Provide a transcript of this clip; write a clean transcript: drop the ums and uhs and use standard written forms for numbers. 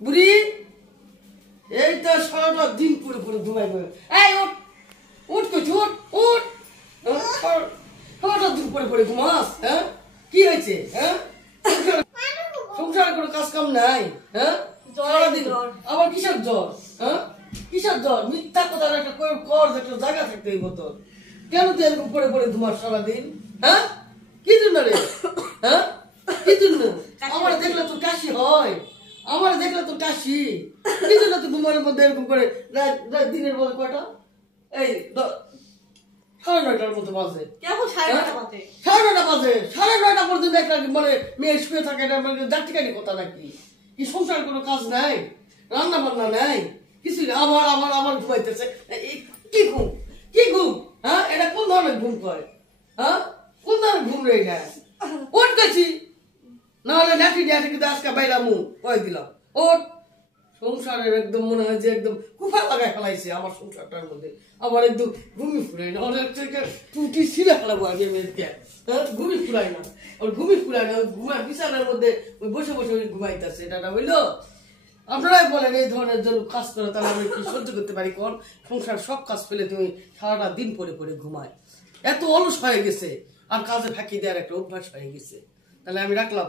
বুড়ি এইটা সারাটা দিন পরে পরে ঘুমাইবে। এই উঠ উঠ কইছি উঠ উঠ সারাটা দিন পরে পরে ঘুমাস। হ্যাঁ কি হয়েছে? হ্যাঁ সংসারে কোনো কাজ কাম নাই। হ্যাঁ সারাদিন আবার কিসের জ্বর? হ্যাঁ কিসের জ্বর? মিথ্যা কথা একটা কর একটা জায়গা থাকতে হইব তোর। কেন তুই এরকম পরে পরে ঘুমাস সারাদিন? হ্যাঁ কি জন্য রে? হ্যাঁ কি জন্য? আমার দেখলে তোর কাশি হয়, আমার দেখলে তোর কাশি। কি জন্য তুই ঘুমানোর মধ্যে এরকম করে দিনের বলে কয়টা? এই 9:30টার মতো বাজে। কেমন 9:30 বাজে? 9:30 বাজে। 9:30 পর্যন্ত একটা মানে মেয়ে শুয়ে থাকে, এটা মানে জাতিকানি কথা নাকি? কি সংসার কোনো কাজ নাই, রান্না বান্না নাই, কিছু আমার আমার আমার ঘুমাইতেছে। কি ঘুম কি ঘুম? হ্যাঁ এটা কোন ধরনের ঘুম কয়? হ্যাঁ কোন ধরনের ঘুম রে এটা? ওট গেছি নাহলে নাকি নাকি কিন্তু আজকে বাইরা মু কয়ে দিলাম। ওট সংসারের একদম মনে হয় যে একদম কুফা লাগায় ফেলাইছে আমার সংসারটার মধ্যে। আবার একদম ঘুমি ফুরাই না, অনেক টুটি ছিঁড়ে ফেলাবো আগে মেয়েকে। হ্যাঁ ঘুমি ফুরাই না, ওর ঘুমি ফুরাই না, ঘুমায় বিছানার মধ্যে বসে বসে ঘুমাইতেছে। এটা হইলো? আপনারাই বলেন এই ধরনের জন্য কাজ করে তাহলে আমি কি সহ্য করতে পারি? কোন সংসার সব কাজ পেলে তুমি সারাটা দিন পরে পরে ঘুমায়, এত অলস হয়ে গেছে আর কাজে ফাঁকি দেওয়ার একটা অভ্যাস হয়ে গেছে। তাহলে আমি রাখলাম।